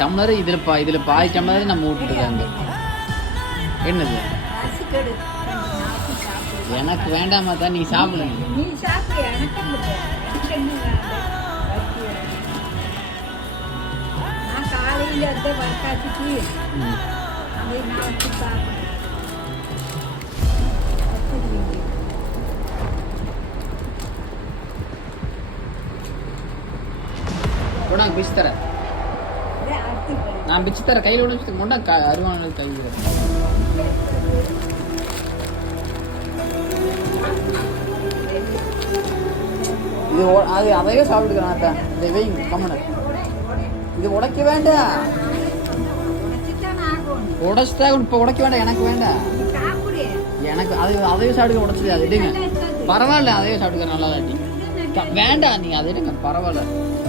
Tumbler இதில் பாதி tumbler நம்ம விட்டுருக்காங்க. என்னது எனக்கு வேண்டாமா தான், நீ சாப்பிடுங்க. நான் பிச்சு தரேன், நான் பிச்சு தரேன். கையில் விட கொண்டா அருவான கை இது அது அதையே சாப்பிட்டுக்கிறான். இதை வைங்க கம்மனு. இது உடைக்க வேண்டாம், உடைச்சிட்டா இப்போ உடைக்க வேண்டாம். எனக்கு வேண்டாம், எனக்கு அது அதையே சாப்பிடுக்க உடைச்சிட்டு அது எடுங்க. பரவாயில்ல, அதையே சாப்பிட்டுக்க நல்லா இல்லாட்டி வேண்டாம். நீங்கள் அதை எடுங்க, பரவாயில்ல.